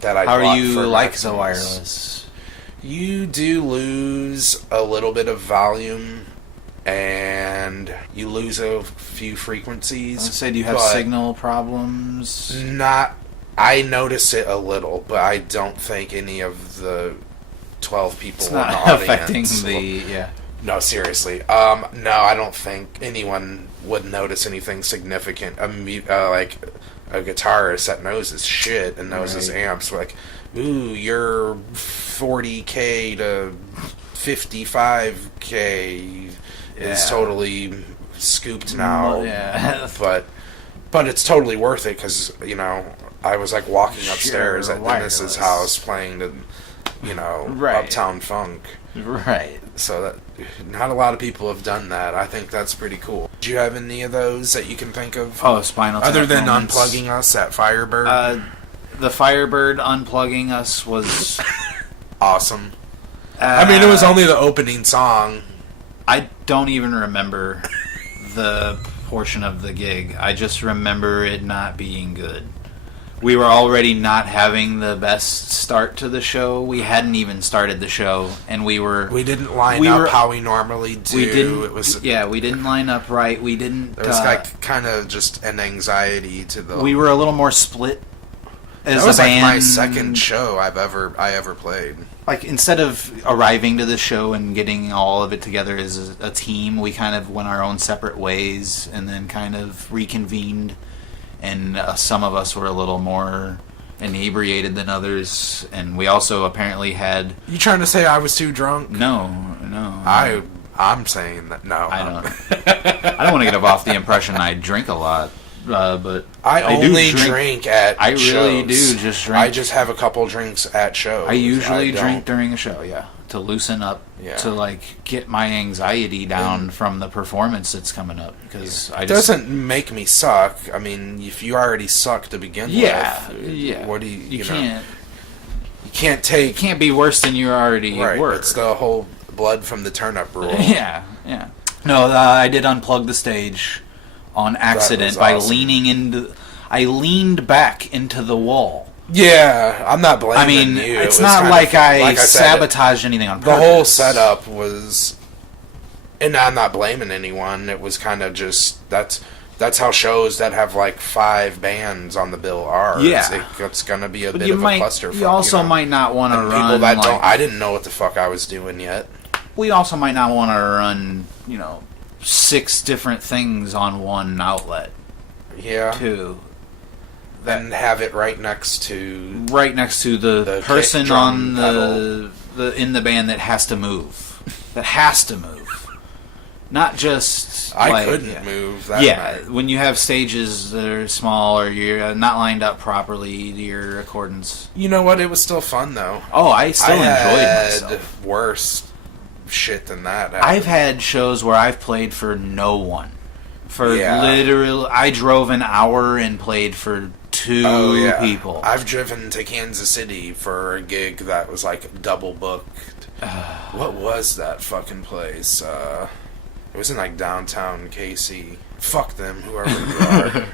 That I How bought do you for like Maximus. the wireless? You do lose a little bit of volume, and you lose a few frequencies. Do you have signal problems? I notice it a little, but I don't think any of the 12 people in the audience affecting No, seriously. No, I don't think anyone would notice anything significant. Like a guitarist that knows his shit and knows his amps, ooh, you're 40K to 55K is totally scooped now. Yeah. But it's totally worth it because, I was walking upstairs at Dennis's house playing the, Uptown Funk. Right. So that not a lot of people have done that. I think that's pretty cool. Do you have any of those that you can think of? Oh, Spinal Tap other than moments. unplugging us at Firebird? The Firebird unplugging us was awesome. It was only the opening song. I don't even remember the portion of the gig. I just remember it not being good. We were already not having the best start to the show. We hadn't even started the show, and we didn't line up how we normally do. We didn't line up right. We didn't. There was kind of just an anxiety to the. We were a little more split. As that was a band. My second show I ever played. Instead of arriving to the show and getting all of it together as a team, we kind of went our own separate ways, and then kind of reconvened. And some of us were a little more inebriated than others, and we also apparently had... You trying to say I was too drunk? No. I'm saying that no. I don't want to get off the impression I drink a lot, but I only drink at I shows. Really do just drink. I just have a couple drinks at shows. I usually drink during a show, to loosen up, to get my anxiety down from the performance that's coming up. Because it doesn't make me suck. If you already suck to begin with, what do you can't? You can't take. It can't be worse than you already were. It's the whole blood from the turnip rule. Yeah. No, I did unplug the stage on accident by leaning into. I leaned back into the wall Yeah, I'm not blaming I mean, you. it's not like I sabotaged anything on purpose. The whole setup was, and I'm not blaming anyone. It was kind of just that's how shows that have like 5 bands on the bill are. Yeah, it's gonna be a bit of a clusterfuck. You also might not want to run people that don't. I didn't know what the fuck I was doing yet. We also might not want to run, 6 different things on one outlet. Yeah. Too. Then have it right next to the person kick, on pedal. the in the band that has to move. That has to move. Not just I couldn't move that night. When you have stages that are small or you're not lined up properly to your accordance. You know what? It was still fun though. Oh, I still enjoyed myself. Worse shit than that happened. I've had shows where I've played for no one. Literally, I drove an hour and played for 2 people. I've driven to Kansas City for a gig that was like double booked. What was that fucking place? It was in like downtown KC. Fuck them, whoever you are.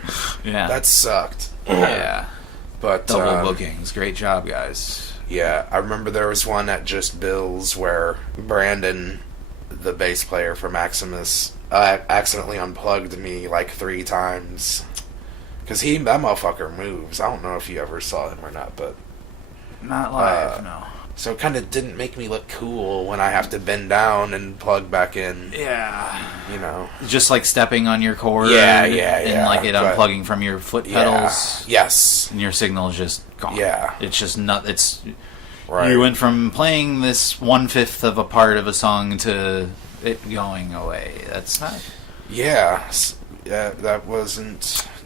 Yeah. That sucked. Yeah. But double bookings. Great job, guys. Yeah, I remember there was one at Just Bill's where Brandon, the bass player for Maximus, accidentally unplugged me like 3 times. Because that motherfucker moves. I don't know if you ever saw him or not, but... Not live, no. So it kind of didn't make me look cool when I have to bend down and plug back in. Yeah. Just like stepping on your cord. Yeah. And like it unplugging from your foot pedals. Yes. And your signal is just gone. Yeah. It's just not... It's... Right. You went from playing this 1/5 of a part of a song to it going away. That's not... Yeah, that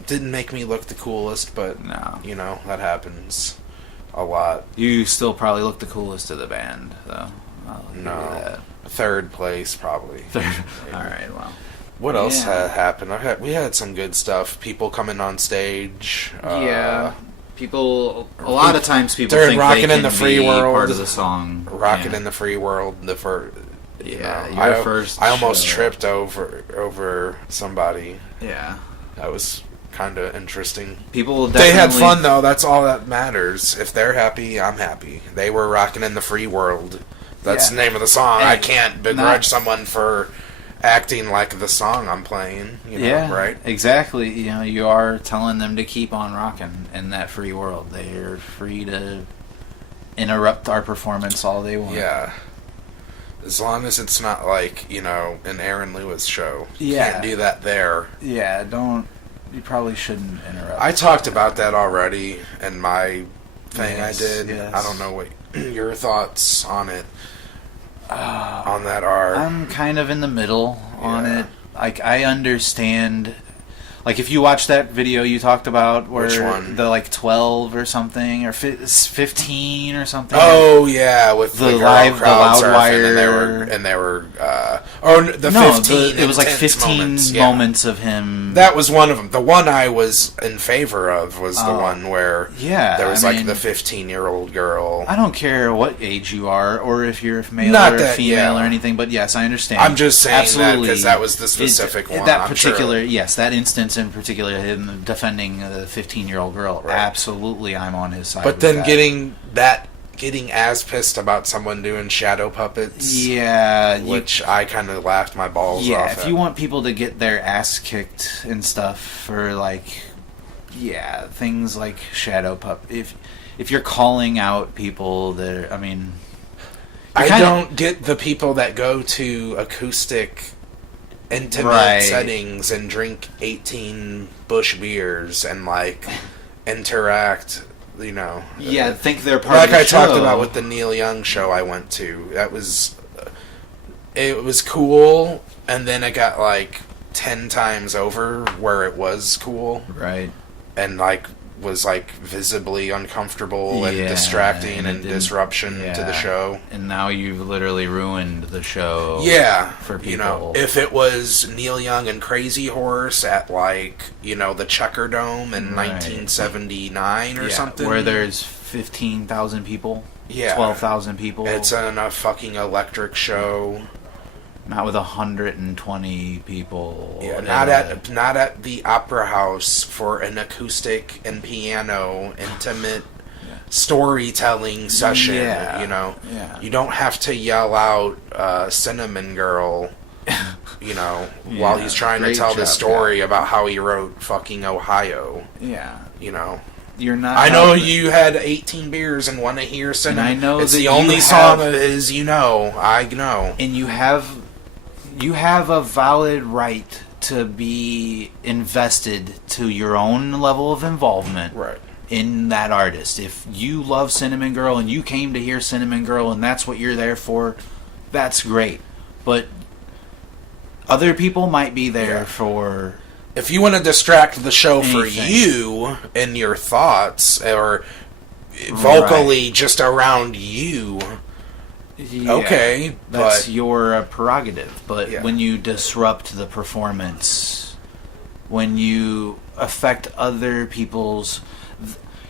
didn't make me look the coolest, but, no. That happens a lot. You still probably look the coolest to the band, though. No. 3rd place, probably. Alright, well. What else happened? We had some good stuff. People coming on stage. People, a lot of times people during think Rockin' they in the can Free be World, part of the song. Rockin' in the Free World, the first... your first I almost show. tripped over somebody. Yeah. That was kind of interesting. People definitely... They had fun, though. That's all that matters. If they're happy, I'm happy. They were rocking in the free world. That's the name of the song. I can't begrudge someone for acting like the song I'm playing. Right? Exactly. You are telling them to keep on rocking in that free world. They're free to interrupt our performance all they want. Yeah. As long as it's not like, an Aaron Lewis show. You can't do that there. Yeah, you probably shouldn't interrupt. I talked about that already in my thing I did. Yes. I don't know what your thoughts on it. On that are. I'm kind of in the middle on it. Like, I understand... Like, if you watch that video you talked about, where which one? The 12 or something, or 15 or something. Oh yeah, with the live, the Loudwire, and they were. The 15. It was like 15 moments of him. That was one of them. The one I was in favor of was the one where there was the 15-year-old girl. I don't care what age you are, or if you're male or female or anything. But yes, I understand. I'm just saying that because that was the specific one. That particular, that instance in particular, him defending the 15-year-old girl. Right. Absolutely, I'm on his side. But then getting as pissed about someone doing shadow puppets. Yeah. Which I kind of laughed my balls off Yeah, if you want people to get their ass kicked and stuff for, things like shadow puppet. If you're calling out people that, I don't get the people that go to acoustic intimate settings and drink 18 Busch beers and interact, think they're part of the show. I talked about with the Neil Young show I went to. It was cool, and then it got 10 times over where it was cool. Right. And was visibly uncomfortable and distracting and disruption to the show. And now you've literally ruined the show. Yeah, for people. If it was Neil Young and Crazy Horse at the Checker Dome in 1979 or something, where there's 15,000 people, 12,000 people. It's a fucking electric show. Not with 120 people. Yeah, not at the Opera House for an acoustic and piano intimate storytelling session. Yeah. You know, Yeah. you don't have to yell out "Cinnamon Girl." You know, while he's trying to tell the story about how he wrote fucking Ohio. Yeah. You know. You're not. I know you had 18 beers and want to hear Cinnamon. And I know it's that the only song of his you know. I know. And you have a valid right to be invested to your own level of involvement in that artist. If you love Cinnamon Girl and you came to hear Cinnamon Girl and that's what you're there for, that's great. But other people might be there for... If you want to distract the show for you and your thoughts, or vocally just around you, okay, that's your prerogative. But when you disrupt the performance, when you affect other people's...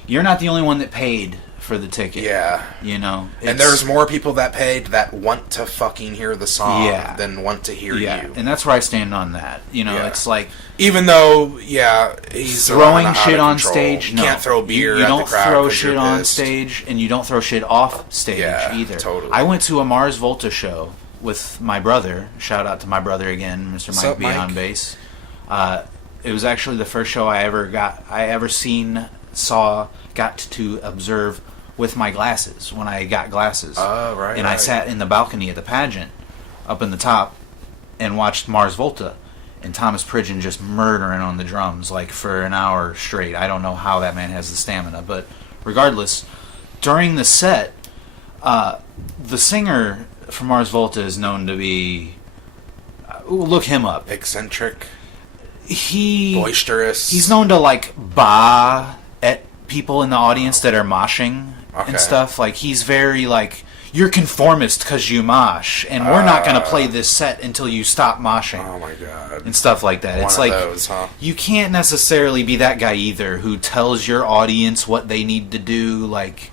You're not the only one that paid for the ticket. Yeah. You know? And there's more people that paid that want to fucking hear the song than want to hear you. And that's where I stand on that. You know, it's like... Even though, he's throwing shit on stage, no. You can't throw beer you at don't the crowd throw shit on stage, and you don't throw shit off stage either. Totally. I went to a Mars Volta show with my brother. Shout out to my brother again, Mr. Mike B on bass. It was actually the first show I ever got to observe with my glasses, when I got glasses. And I sat in the balcony at the pageant, up in the top, and watched Mars Volta, and Thomas Pridgeon just murdering on the drums, like, for an hour straight. I don't know how that man has the stamina, but regardless, during the set, the singer from Mars Volta is known to be... look him up. Eccentric. Boisterous. He's known to, like, bah at people in the audience that are moshing and stuff. Like, he's very, like, you're conformist because you mosh, and we're not going to play this set until you stop moshing. Oh, my God. And stuff like that. It's like, those, huh? You can't necessarily be that guy either who tells your audience what they need to do, like...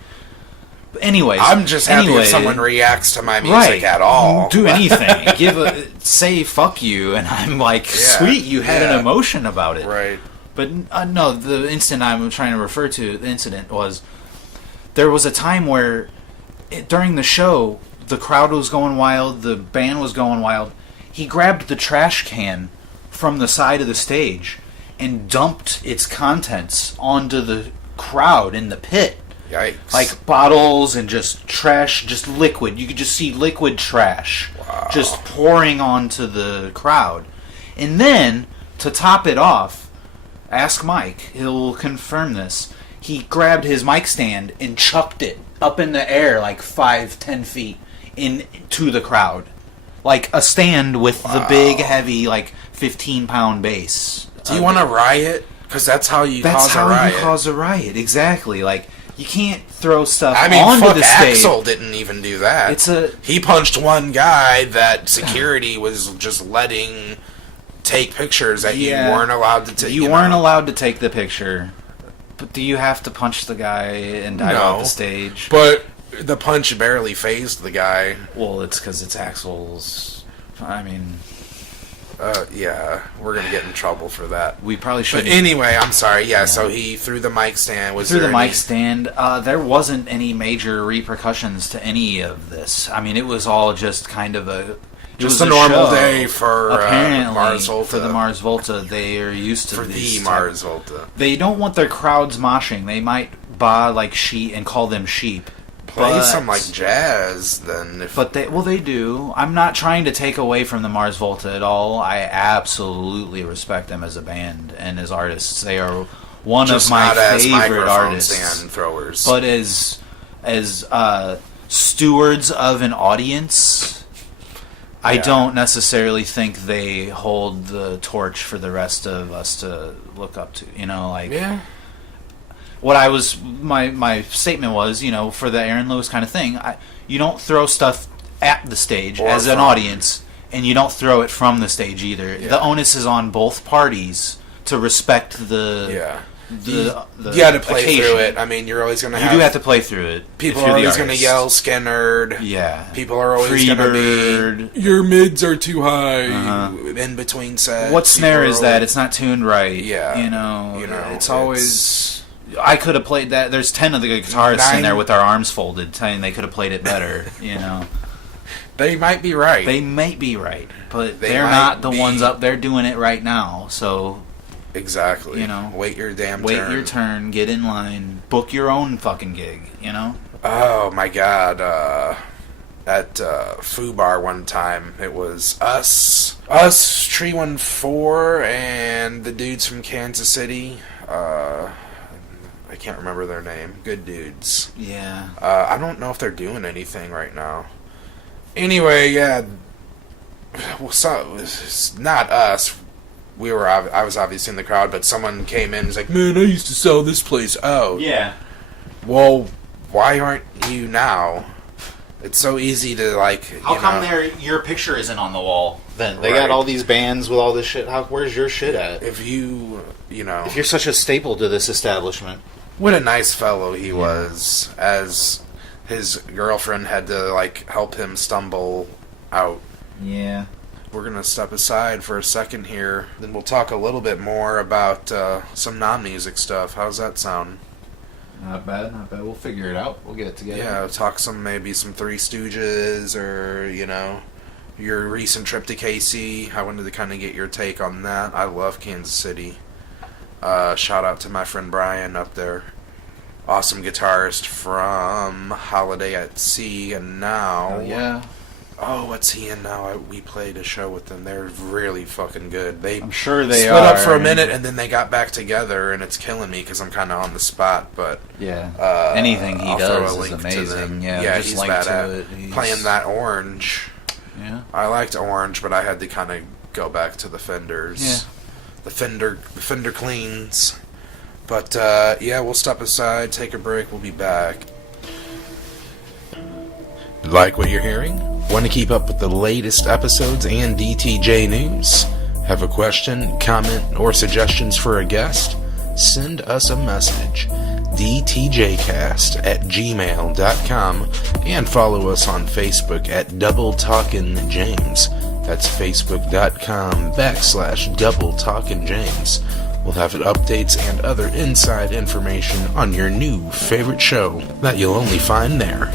Anyways, I'm just happy if someone reacts to my music at all. Do anything. Say fuck you, and I'm like, sweet, you had an emotion about it. Right. But no, the incident I'm trying to refer to, the incident was, there was a time where, during the show, the crowd was going wild, the band was going wild. He grabbed the trash can from the side of the stage and dumped its contents onto the crowd in the pit. Yikes. Like bottles and just trash, just liquid. You could just see liquid trash just pouring onto the crowd. And then, to top it off, ask Mike, he'll confirm this, he grabbed his mic stand and chucked it up in the air like 5-10 feet into the crowd. Like a stand with the big, heavy, like 15-pound bass. Do you want to riot? Because that's how you cause a riot. That's how you cause a riot, exactly. Like... You can't throw stuff onto the stage. Axl didn't even do that. He punched one guy that security was just letting take pictures that you weren't allowed to take. You weren't allowed to take the picture. But do you have to punch the guy and dive off the stage? But the punch barely phased the guy. Well, it's because it's Axl's... I mean... we're going to get in trouble for that. We probably should. But anyway, I'm sorry. Yeah, so he threw the mic stand. There wasn't any major repercussions to any of this. I mean, it was all just kind of a normal day for Mars Volta. For the Mars Volta, they are used to for the Mars Volta. They don't want their crowds moshing. They might baa like sheep and call them sheep. Play some like jazz, then. They do. I'm not trying to take away from the Mars Volta at all. I absolutely respect them as a band and as artists. They are one of my favorite artists. Stand throwers. But as stewards of an audience, I don't necessarily think they hold the torch for the rest of us to look up to. You know, like what I was, my statement was, you know, for the Aaron Lewis kind of thing, you don't throw stuff at the stage as an audience, and you don't throw it from the stage either. The onus is on both parties to respect the you got to play through it. I mean, you're always going to have... You do have to play through it. People are always going to yell Skinnerd. Yeah. People are always going to be... Your mids are too high. In between sets. What snare is that? It's not tuned right. Yeah. You know, it's always... I could have played that. There's 10 of the guitarists in there with their arms folded, saying they could have played it better. They might be right. They might be right, but they're not the ones up there doing it right now. So exactly. Wait your damn turn. Wait your turn. Get in line. Book your own fucking gig. Oh my god. At Foo Bar one time, it was us, Tree 14, and the dudes from Kansas City. I can't remember their name. Good dudes. Yeah. I don't know if they're doing anything right now. Anyway, yeah. Well, it's not us. I was obviously in the crowd, but someone came in and was like, "Man, I used to sell this place out." Yeah. Well, why aren't you now? It's so easy to How come your picture isn't on the wall? Then they got all these bands with all this shit. Where's your shit at? If if you're such a staple to this establishment. What a nice fellow he was, as his girlfriend had to help him stumble out. Yeah. We're gonna step aside for a second here, then we'll talk a little bit more about some non-music stuff. How's that sound? Not bad. We'll figure it out. We'll get it together. Yeah, talk maybe some Three Stooges, or, your recent trip to KC. I wanted to kind of get your take on that. I love Kansas City. Shout out to my friend Brian up there. Awesome guitarist from Holiday at Sea, and now... Oh, yeah. Oh, what's he in now? We played a show with them. They're really fucking good. I'm sure they split up for a minute, and then they got back together, and it's killing me because I'm kind of on the spot. But yeah, anything he does is amazing. Yeah, he's bad at playing that Orange. Yeah, I liked Orange, but I had to kind of go back to the Fenders. Yeah, the Fender cleans. But we'll step aside, take a break. We'll be back. Like what you're hearing? Want to keep up with the latest episodes and DTJ news? Have a question, comment, or suggestions for a guest? Send us a message, dtjcast@gmail.com, and follow us on Facebook at Double Talkin' James. That's facebook.com/Double Talkin' James. We'll have updates and other inside information on your new favorite show that you'll only find there.